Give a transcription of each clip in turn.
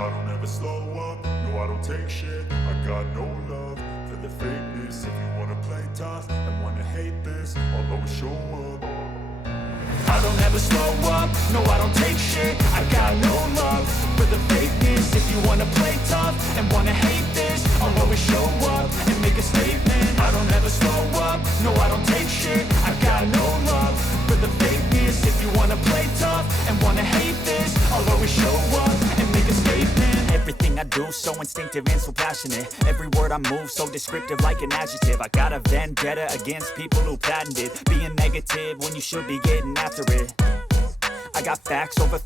I don't ever slow up, no I don't take shit. I got no love for the fakeness. If you wanna play tough and wanna hate this, I'll always show up. I don't ever slow up, no I don't take shit. I got no love for the fakeness. If you wanna play tough and wanna hate this, I'll always show up and make a statement. I don't ever slow up, no I don't take shit. I got no love for the fakeness. If you wanna play tough and wanna hate this, I'll always show up and make a statement. Everything I do so instinctive and so passionate. Every word I move so descriptive like an adjective. I got a vendetta against people who patented being negative when you should be getting after it. I got facts over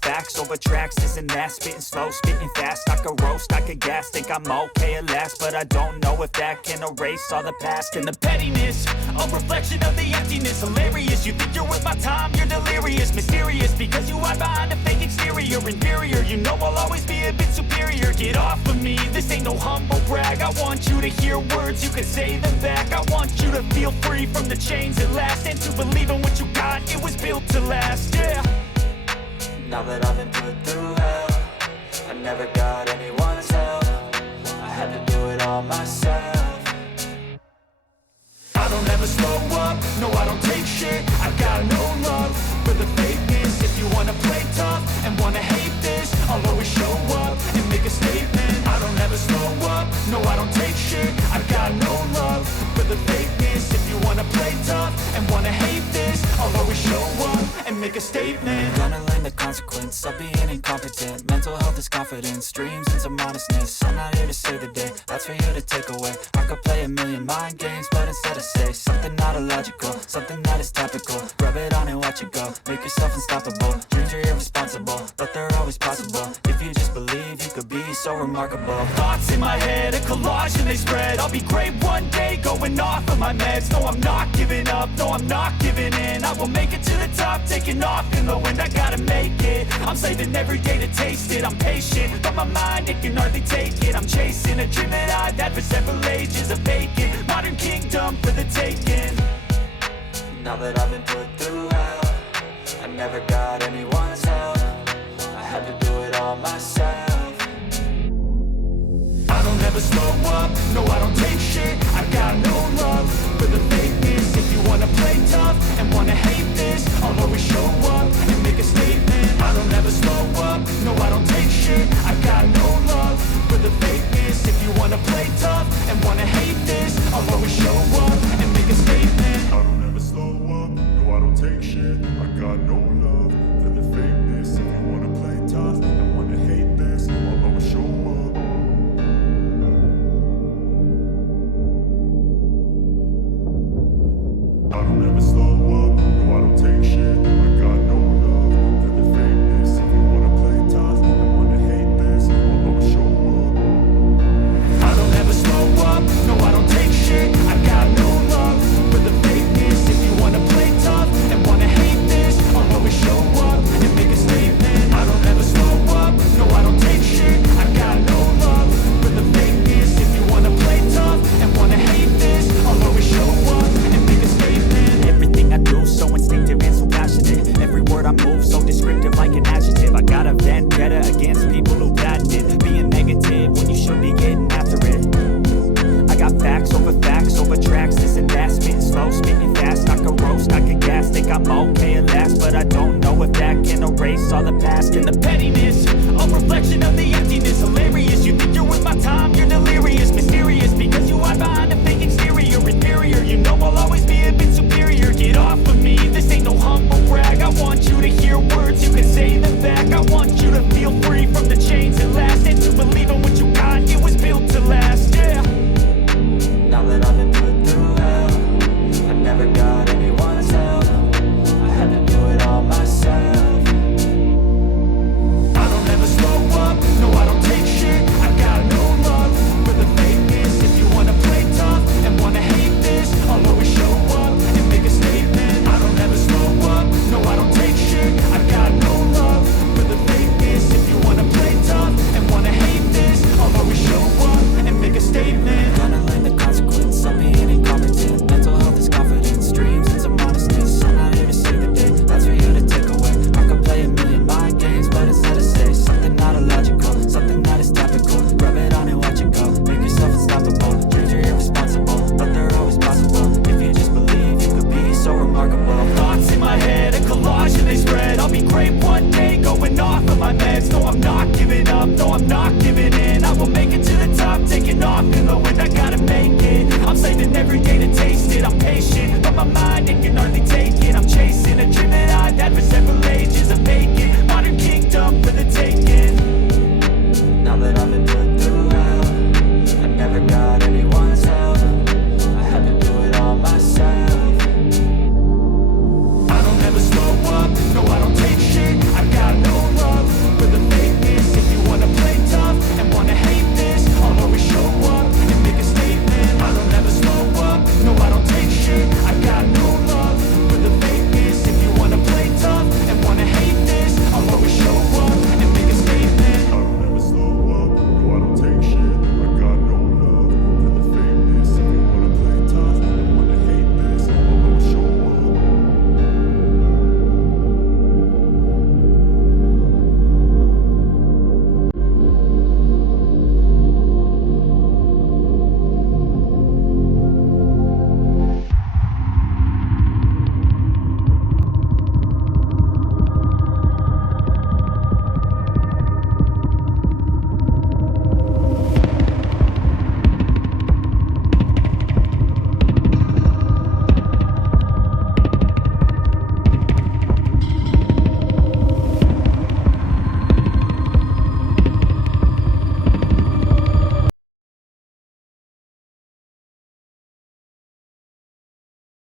tracks, this and that. Spitting slow, spitting fast, I could roast, I could gas. Think I'm okay at last, but I don't know if that can erase all the past. And the pettiness, a reflection of the emptiness. Hilarious, you think you're worth my time, you're delirious. Mysterious, because you hide behind a fake exterior. Inferior, you know I'll always be a bit superior. Get off of me, this ain't no humble brag. I want you to hear words, you can say them back. I want you to feel free from the chains at last, and to believe in what you got, it was built to last, yeah. Now that I've been put through hell, I never got anyone's help. I had to do it all myself. I don't ever slow up, no I don't take shit. I got no love for the fakeness. If you wanna play tough and wanna hate this, I'll always show up and make a statement. I don't ever slow up, no I don't take shit. I got no love for the fakeness. If you wanna play tough and wanna hate this, I'll always show up and make a statement. Gonna learn the consequence of being incompetent. Mental health is confidence, dreams and some honestness. I'm not here to save the day, that's for you to take away. I could play a million mind games, but instead I say something not illogical, something that is topical. Rub it on and watch it go, make yourself unstoppable. Dreams are irresponsible, but they're always possible. If you just believe, you could be so remarkable. Thoughts in my head, a collage and they spread. I'll be great one day, going off of my meds. No, I'm not giving up, no, I'm not giving in. I will make it to the top, taking off in the wind. I gotta make it, I'm saving every day to taste it. I'm patient, but my mind, it can hardly take it. I'm chasing a dream that I've had for several ages. A vacant, modern kingdom for the taking. Now that I've been put through hell, I never got anyone's help. I had to do it all myself. I don't ever slow up, no I don't take shit. I got no love for the fakeness. If you wanna play tough and wanna hate this, I'll always show up and make a statement. I don't ever slow up, no I don't take shit. I got no love for the fakeness. If you wanna play tough and wanna hate this, I'll always show up and make a statement. I don't ever slow up, no I don't take shit. I got no love for the fakeness. If you wanna play tough and wanna hate this, I'll always show up. I don't ever slow up, no I don't take shit. I got no love for the I'm not